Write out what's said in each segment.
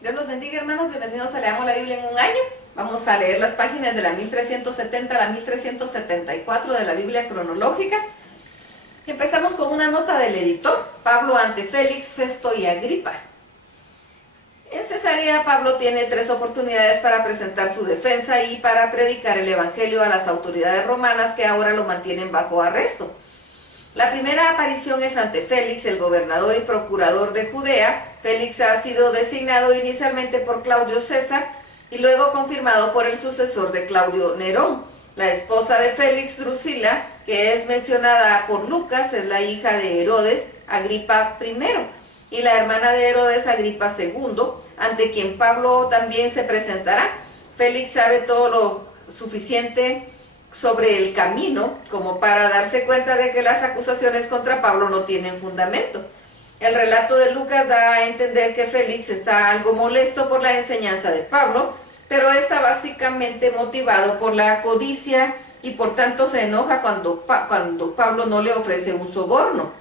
Dios los bendiga, hermanos, bienvenidos a Leamos la Biblia en un año. Vamos a leer las páginas de la 1370 a la 1374 de la Biblia cronológica. Empezamos con una nota del editor, Pablo ante Félix, Festo y Agripa. En Cesarea, Pablo tiene 3 oportunidades para presentar su defensa y para predicar el evangelio a las autoridades romanas que ahora lo mantienen bajo arresto. La primera aparición es ante Félix, el gobernador y procurador de Judea. Félix ha sido designado inicialmente por Claudio César y luego confirmado por el sucesor de Claudio, Nerón. La esposa de Félix, Drusila, que es mencionada por Lucas, es la hija de Herodes, Agripa I, y la hermana de Herodes, Agripa II, ante quien Pablo también se presentará. Félix sabe todo lo suficiente sobre el camino como para darse cuenta de que las acusaciones contra Pablo no tienen fundamento. El relato de Lucas da a entender que Félix está algo molesto por la enseñanza de Pablo, pero está básicamente motivado por la codicia y por tanto se enoja cuando Pablo no le ofrece un soborno.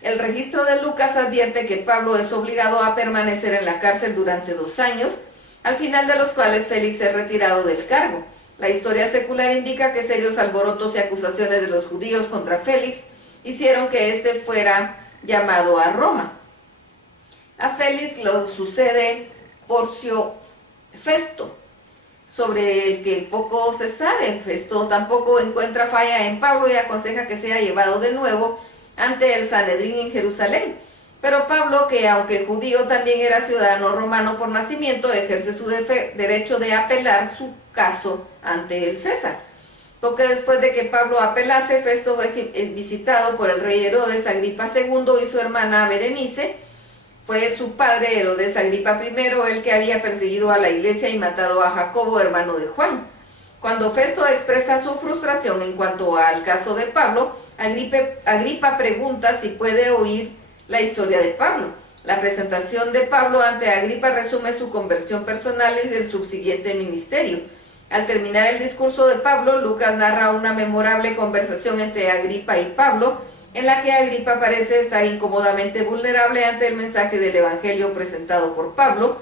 El registro de Lucas advierte que Pablo es obligado a permanecer en la cárcel durante 2 años, al final de los cuales Félix es retirado del cargo. La historia secular indica que serios alborotos y acusaciones de los judíos contra Félix hicieron que éste fuera llamado a Roma. A Félix lo sucede Porcio Festo, sobre el que poco se sabe. Festo tampoco encuentra falla en Pablo y aconseja que sea llevado de nuevo ante el Sanedrín en Jerusalén. Pero Pablo, que aunque judío también era ciudadano romano por nacimiento, ejerce su derecho de apelar su caso ante el César. Poco después de que Pablo apelase, Festo fue visitado por el rey Herodes Agripa II y su hermana Berenice. Fue su padre Herodes Agripa I el que había perseguido a la iglesia y matado a Jacobo, hermano de Juan. Cuando Festo expresa su frustración en cuanto al caso de Pablo, Agripa pregunta si puede oír la historia de Pablo. La presentación de Pablo ante Agripa resume su conversión personal y el subsiguiente ministerio. Al terminar el discurso de Pablo, Lucas narra una memorable conversación entre Agripa y Pablo, en la que Agripa parece estar incómodamente vulnerable ante el mensaje del evangelio presentado por Pablo,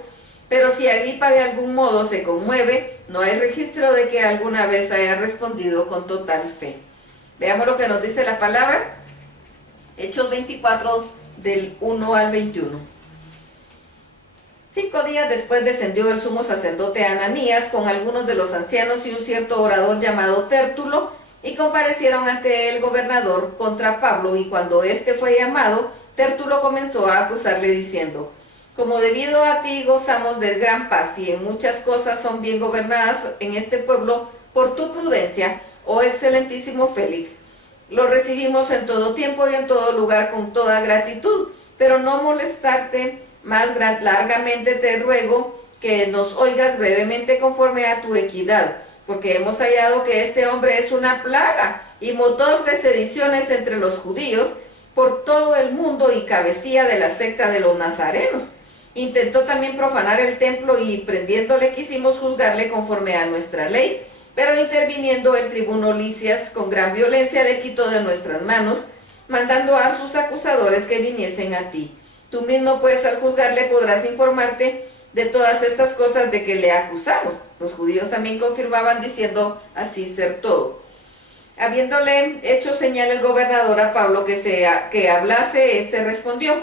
pero si Agripa de algún modo se conmueve, no hay registro de que alguna vez haya respondido con total fe. Veamos lo que nos dice la palabra. Hechos 24, del 1 al 21. 5 días después descendió el sumo sacerdote Ananías con algunos de los ancianos y un cierto orador llamado Tértulo, y comparecieron ante el gobernador contra Pablo, y cuando éste fue llamado, Tértulo comenzó a acusarle diciendo: como debido a ti gozamos de gran paz y en muchas cosas son bien gobernadas en este pueblo por tu prudencia, oh excelentísimo Félix. Lo recibimos en todo tiempo y en todo lugar con toda gratitud, pero no molestarte más largamente te ruego que nos oigas brevemente conforme a tu equidad, porque hemos hallado que este hombre es una plaga y motor de sediciones entre los judíos por todo el mundo y cabecilla de la secta de los nazarenos. Intentó también profanar el templo y prendiéndole quisimos juzgarle conforme a nuestra ley, pero interviniendo el tribuno Licias con gran violencia le quitó de nuestras manos, mandando a sus acusadores que viniesen a ti. Tú mismo pues al juzgarle podrás informarte de todas estas cosas de que le acusamos. Los judíos también confirmaban diciendo así ser todo. Habiéndole hecho señal el gobernador a Pablo que hablase, éste respondió: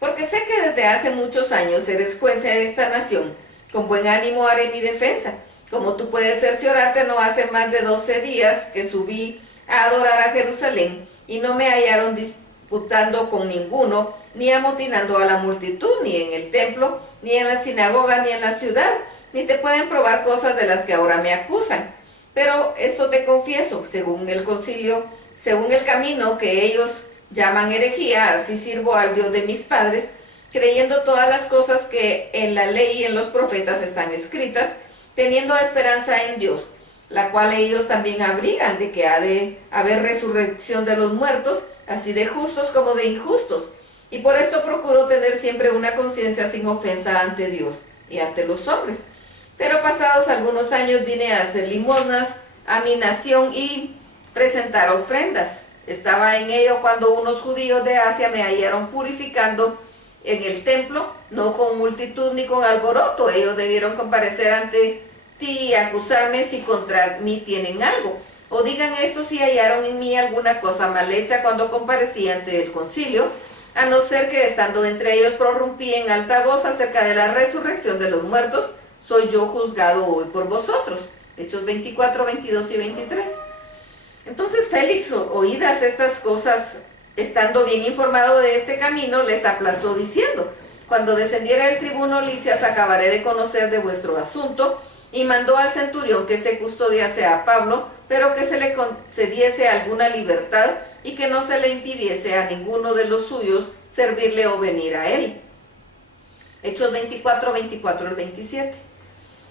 porque sé que desde hace muchos años eres juez de esta nación, con buen ánimo haré mi defensa. Como tú puedes cerciorarte, no hace más de 12 días que subí a adorar a Jerusalén y no me hallaron disputando con ninguno, ni amotinando a la multitud, ni en el templo, ni en la sinagoga, ni en la ciudad, ni te pueden probar cosas de las que ahora me acusan. Pero esto te confieso, según el concilio, según el camino que ellos llaman herejía, así sirvo al Dios de mis padres, creyendo todas las cosas que en la ley y en los profetas están escritas, teniendo esperanza en Dios, la cual ellos también abrigan de que ha de haber resurrección de los muertos, así de justos como de injustos. Y por esto procuro tener siempre una conciencia sin ofensa ante Dios y ante los hombres. Pero pasados algunos años vine a hacer limosnas a mi nación y presentar ofrendas. Estaba en ello cuando unos judíos de Asia me hallaron purificando en el templo, no con multitud ni con alboroto. Ellos debieron comparecer ante ti y acusarme si contra mí tienen algo. O digan esto si hallaron en mí alguna cosa mal hecha cuando comparecí ante el concilio, a no ser que estando entre ellos prorrumpí en alta voz acerca de la resurrección de los muertos, soy yo juzgado hoy por vosotros. Hechos 24, 22 y 23. Entonces Félix, oídas estas cosas, estando bien informado de este camino, les aplazó diciendo: cuando descendiera el tribuno Licias, acabaré de conocer de vuestro asunto, y mandó al centurión que se custodiase a Pablo, pero que se le concediese alguna libertad y que no se le impidiese a ninguno de los suyos servirle o venir a él. Hechos 24, 24 al 27.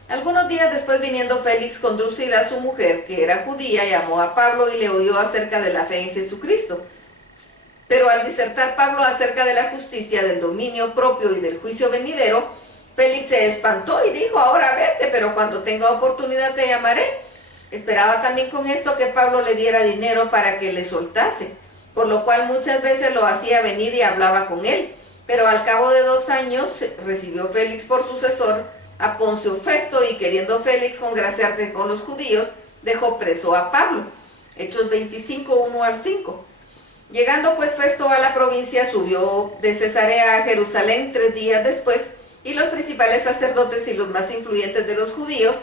Algunos días después, viniendo Félix con Drusila, su mujer, que era judía, llamó a Pablo y le oyó acerca de la fe en Jesucristo. Pero al disertar Pablo acerca de la justicia, del dominio propio y del juicio venidero, Félix se espantó y dijo: ahora vete, pero cuando tenga oportunidad te llamaré. Esperaba también con esto que Pablo le diera dinero para que le soltase, por lo cual muchas veces lo hacía venir y hablaba con él. Pero al cabo de 2 años recibió Félix por sucesor a Poncio Festo, y queriendo Félix congraciarse con los judíos, dejó preso a Pablo. Hechos 25, 1 al 5. Llegando pues Festo a la provincia, subió de Cesarea a Jerusalén 3 días después, y los principales sacerdotes y los más influyentes de los judíos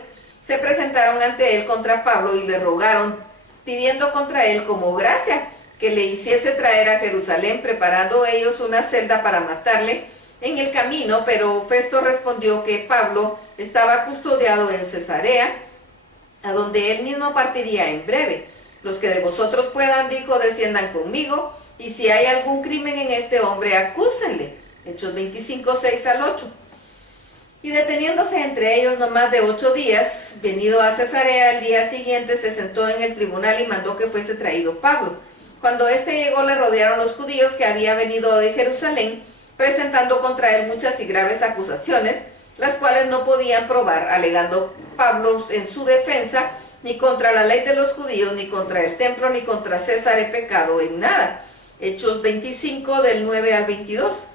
se presentaron ante él contra Pablo y le rogaron, pidiendo contra él como gracia que le hiciese traer a Jerusalén, preparando ellos una celda para matarle en el camino. Pero Festo respondió que Pablo estaba custodiado en Cesarea, a donde él mismo partiría en breve. Los que de vosotros puedan, dijo, desciendan conmigo, y si hay algún crimen en este hombre, acúsenle. Hechos 25, 6 al 8. Y deteniéndose entre ellos no más de 8 días, venido a Cesarea, al día siguiente se sentó en el tribunal y mandó que fuese traído Pablo. Cuando éste llegó, le rodearon los judíos que había venido de Jerusalén, presentando contra él muchas y graves acusaciones, las cuales no podían probar, alegando Pablo en su defensa: ni contra la ley de los judíos, ni contra el templo, ni contra César he pecado en nada. Hechos 25, del 9 al 22.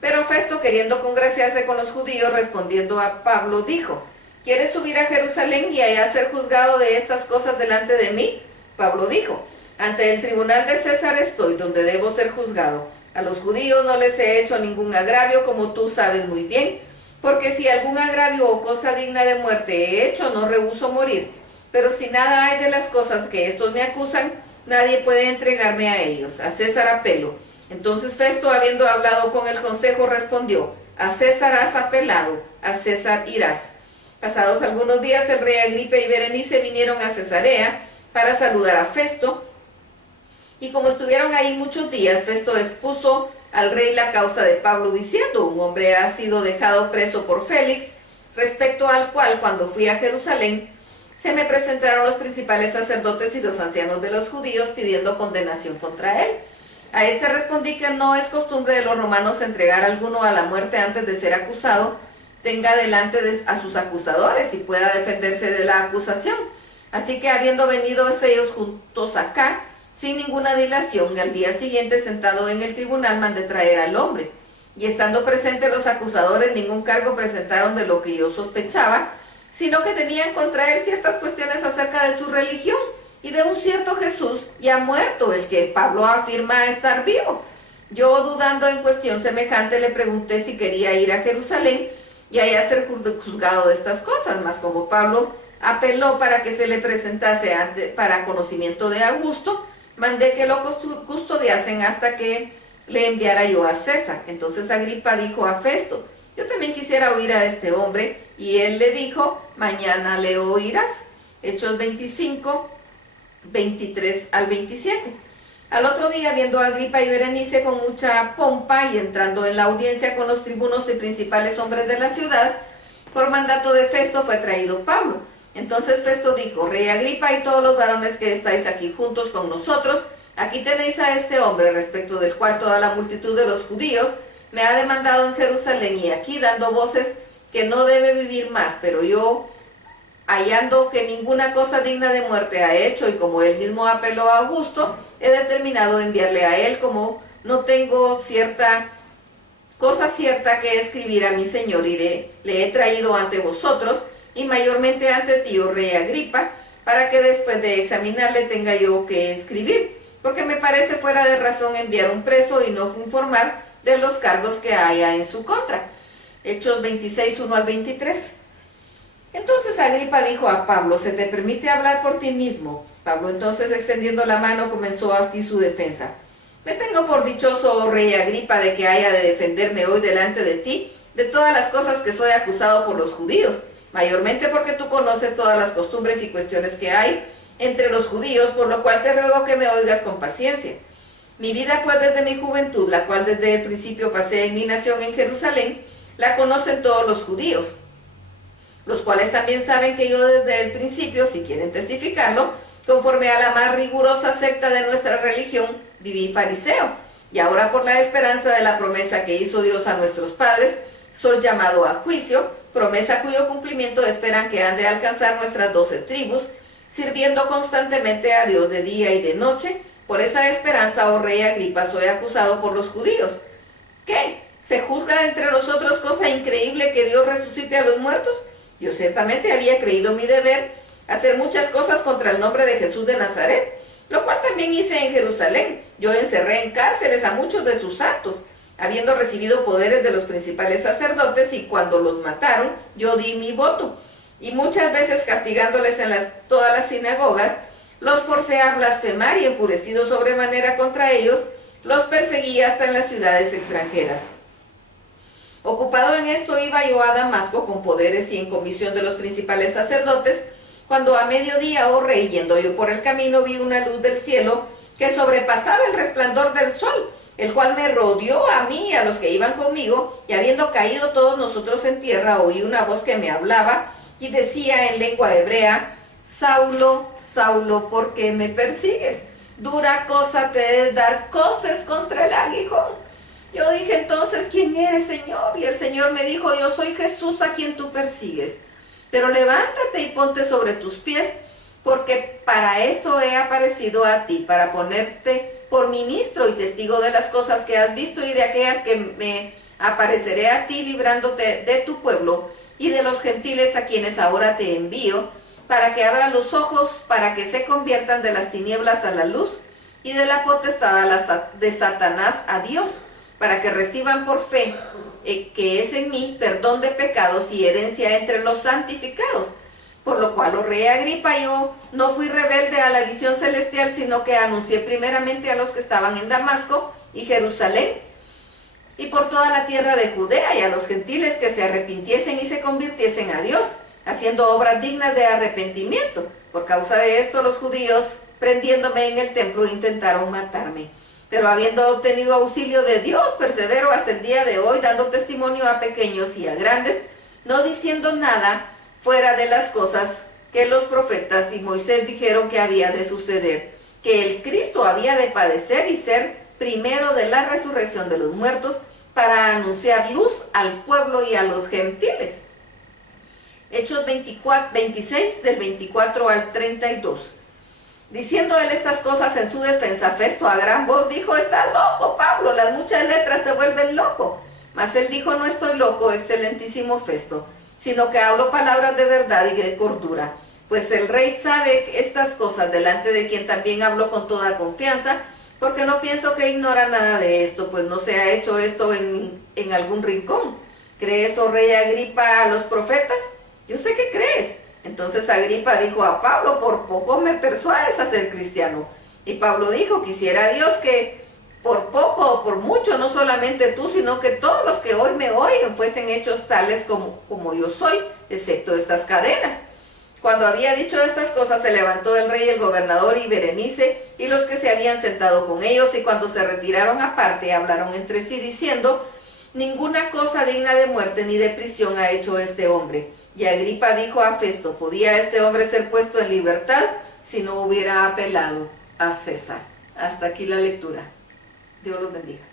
Pero Festo, queriendo congraciarse con los judíos, respondiendo a Pablo, dijo: ¿quieres subir a Jerusalén y allá ser juzgado de estas cosas delante de mí? Pablo dijo: ante el tribunal de César estoy, donde debo ser juzgado. A los judíos no les he hecho ningún agravio, como tú sabes muy bien, porque si algún agravio o cosa digna de muerte he hecho, no rehúso morir. Pero si nada hay de las cosas que estos me acusan, nadie puede entregarme a ellos. A César apelo. Entonces Festo, habiendo hablado con el consejo, respondió: a César has apelado, a César irás. Pasados algunos días, el rey Agripa y Berenice vinieron a Cesarea para saludar a Festo, y como estuvieron ahí muchos días, Festo expuso al rey la causa de Pablo, diciendo: un hombre ha sido dejado preso por Félix, respecto al cual, cuando fui a Jerusalén, se me presentaron los principales sacerdotes y los ancianos de los judíos pidiendo condenación contra él. A este respondí que no es costumbre de los romanos entregar a alguno a la muerte antes de ser acusado, tenga delante a sus acusadores y pueda defenderse de la acusación. Así que, habiendo venido ellos juntos acá, sin ninguna dilación, al día siguiente, sentado en el tribunal, mandé traer al hombre. Y estando presentes los acusadores, ningún cargo presentaron de lo que yo sospechaba, sino que tenían contra él ciertas cuestiones acerca de su religión y de un cierto Jesús ya muerto, el que Pablo afirma estar vivo. Yo, dudando en cuestión semejante, le pregunté si quería ir a Jerusalén y allá ser juzgado de estas cosas, mas como Pablo apeló para que se le presentase para conocimiento de Augusto, mandé que lo custodiasen hasta que le enviara yo a César. Entonces Agripa dijo a Festo: yo también quisiera oír a este hombre. Y él le dijo: mañana le oirás. Hechos 25, 23 al 27. Al otro día, viendo a Agripa y Berenice con mucha pompa y entrando en la audiencia con los tribunos y principales hombres de la ciudad, por mandato de Festo fue traído Pablo. Entonces Festo dijo: rey Agripa y todos los varones que estáis aquí juntos con nosotros, aquí tenéis a este hombre, respecto del cual toda la multitud de los judíos me ha demandado en Jerusalén, y aquí dando voces que no debe vivir más. Pero yo, hallando que ninguna cosa digna de muerte ha hecho, y como él mismo apeló a Augusto, he determinado enviarle a él, como no tengo cierta cosa cierta que escribir a mi señor y le he traído ante vosotros, y mayormente ante ti, oh rey Agripa, para que después de examinarle tenga yo que escribir, porque me parece fuera de razón enviar un preso y no informar de los cargos que haya en su contra. Hechos 26, 1 al 23. Entonces Agripa dijo a Pablo: ¿se te permite hablar por ti mismo? Pablo entonces, extendiendo la mano, comenzó así su defensa: me tengo por dichoso, oh rey Agripa, de que haya de defenderme hoy delante de ti de todas las cosas que soy acusado por los judíos, mayormente porque tú conoces todas las costumbres y cuestiones que hay entre los judíos, por lo cual te ruego que me oigas con paciencia. Mi vida pues desde mi juventud, la cual desde el principio pasé en mi nación en Jerusalén, la conocen todos los judíos, los cuales también saben que yo desde el principio, si quieren testificarlo, conforme a la más rigurosa secta de nuestra religión, viví fariseo, y ahora por la esperanza de la promesa que hizo Dios a nuestros padres, soy llamado a juicio, promesa cuyo cumplimiento esperan que han de alcanzar nuestras 12 tribus, sirviendo constantemente a Dios de día y de noche. Por esa esperanza, oh rey Agripa, soy acusado por los judíos. ¿Qué? ¿Se juzga entre nosotros cosa increíble que Dios resucite a los muertos? Yo ciertamente había creído mi deber hacer muchas cosas contra el nombre de Jesús de Nazaret, lo cual también hice en Jerusalén. Yo encerré en cárceles a muchos de sus santos, habiendo recibido poderes de los principales sacerdotes, y cuando los mataron, yo di mi voto. Y muchas veces castigándoles en todas las sinagogas, los forcé a blasfemar, y enfurecido sobremanera contra ellos, los perseguí hasta en las ciudades extranjeras. Ocupado en esto, iba yo a Damasco con poderes y en comisión de los principales sacerdotes, cuando a mediodía, oh rey, yendo yo por el camino, vi una luz del cielo que sobrepasaba el resplandor del sol, el cual me rodeó a mí y a los que iban conmigo, y habiendo caído todos nosotros en tierra, oí una voz que me hablaba y decía en lengua hebrea: Saulo, Saulo, ¿por qué me persigues? Dura cosa te es dar coces contra el aguijón. Yo dije entonces: ¿quién eres, Señor? Y el Señor me dijo: yo soy Jesús a quien tú persigues. Pero levántate y ponte sobre tus pies, porque para esto he aparecido a ti, para ponerte por ministro y testigo de las cosas que has visto y de aquellas que me apareceré a ti, librándote de tu pueblo y de los gentiles a quienes ahora te envío, para que abran los ojos, para que se conviertan de las tinieblas a la luz y de la potestad de Satanás a Dios, para que reciban por fe que es en mí perdón de pecados y herencia entre los santificados. Por lo cual, oh rey Agripa, yo no fui rebelde a la visión celestial, sino que anuncié primeramente a los que estaban en Damasco y Jerusalén, y por toda la tierra de Judea, y a los gentiles que se arrepintiesen y se convirtiesen a Dios, haciendo obras dignas de arrepentimiento. Por causa de esto, los judíos, prendiéndome en el templo, intentaron matarme. Pero habiendo obtenido auxilio de Dios, persevero hasta el día de hoy, dando testimonio a pequeños y a grandes, no diciendo nada fuera de las cosas que los profetas y Moisés dijeron que había de suceder, que el Cristo había de padecer y ser primero de la resurrección de los muertos, para anunciar luz al pueblo y a los gentiles. Hechos 26, del 24 al 32. Diciendo él estas cosas en su defensa, Festo a gran voz dijo: estás loco, Pablo, las muchas letras te vuelven loco. Mas él dijo: no estoy loco, excelentísimo Festo, sino que hablo palabras de verdad y de cordura. Pues el rey sabe estas cosas, delante de quien también hablo con toda confianza, porque no pienso que ignora nada de esto, pues no se ha hecho esto en algún rincón. ¿Crees, oh rey Agripa, a los profetas? Yo sé que crees. Entonces Agripa dijo a Pablo: por poco me persuades a ser cristiano. Y Pablo dijo: quisiera Dios que por poco o por mucho, no solamente tú, sino que todos los que hoy me oyen fuesen hechos tales como yo soy, excepto estas cadenas. Cuando había dicho estas cosas, se levantó el rey, el gobernador y Berenice, y los que se habían sentado con ellos, y cuando se retiraron aparte, hablaron entre sí, diciendo: ninguna cosa digna de muerte ni de prisión ha hecho este hombre. Y Agripa dijo a Festo: ¿podía este hombre ser puesto en libertad si no hubiera apelado a César? Hasta aquí la lectura. Dios los bendiga.